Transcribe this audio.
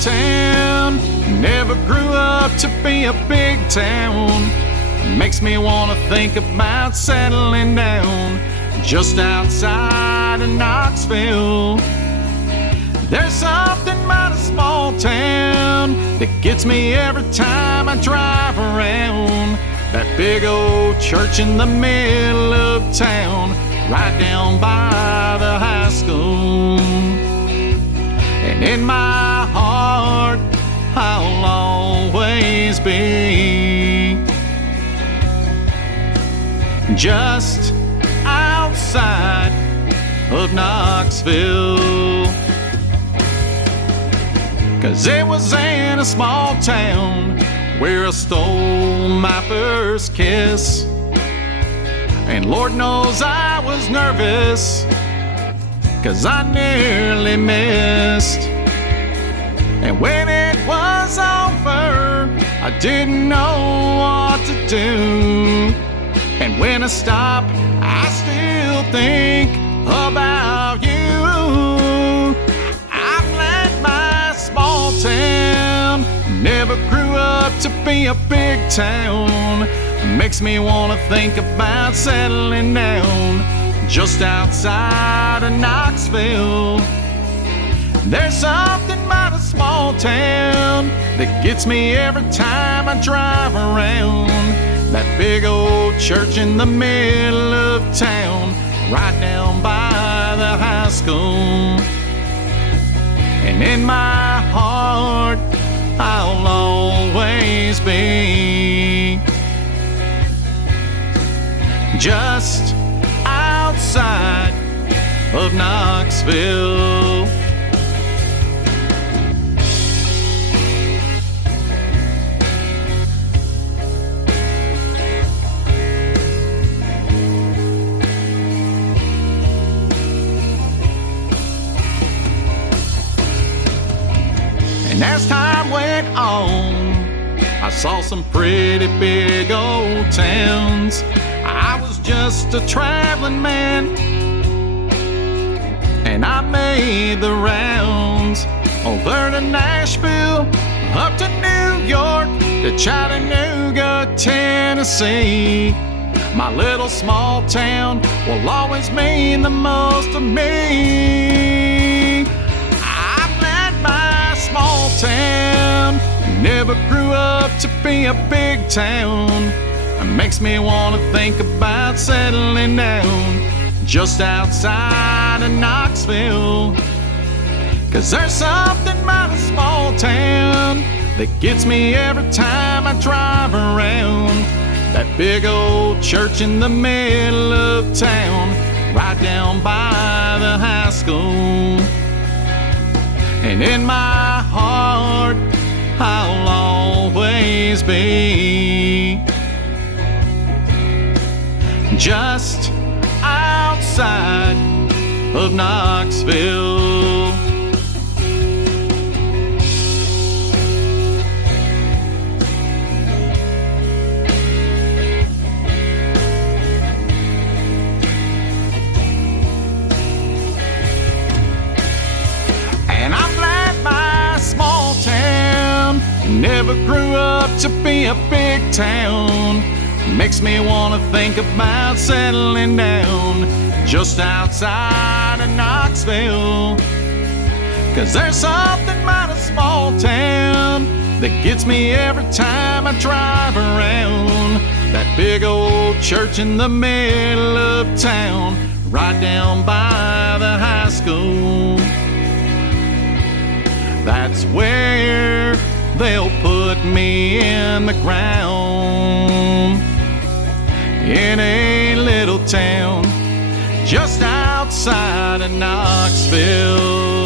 town. Never grew up to be a big town. Makes me wanna think about settling down just outside of Knoxville. There's something about a small town that gets me every time I drive around. That big old church in the middle of town, right down by the high school. And in my heart, I'll always be just outside of Knoxville. 'Cause it was in a small town where I stole my first kiss. And Lord knows I was nervous, 'cause I nearly missed. And when it was over, I didn't know what to do. And when I stop, I still think about you. I'm glad my small town never grew up to be a big town. Makes me wanna think about settling down just outside of Knoxville. There's something about a small town that gets me every time I drive around. That big old church in the middle of town, right down by the high school. And in my heart, I'll always be just outside of Knoxville. And as time went on, I saw some pretty big old towns. I was just a traveling man, and I made the rounds over to Nashville, up to New York, to Chattanooga, Tennessee. My little small town will always mean the most to me. I'm glad my small town never grew up to be a big town. It makes me want to think about settling down just outside of Knoxville. 'Cause there's something about a small town that gets me every time I drive around. That big old church in the middle of town, right down by the high school. And in my heart, I'll always be just outside of Knoxville. And I'm glad my small town never grew up to be a big town. Makes me want to think about settling down just outside of Knoxville. 'Cause there's something about a small town that gets me every time I drive around. That big old church in the middle of town, right down by the high school. That's where they'll put me in the ground, in a little town just outside of Knoxville.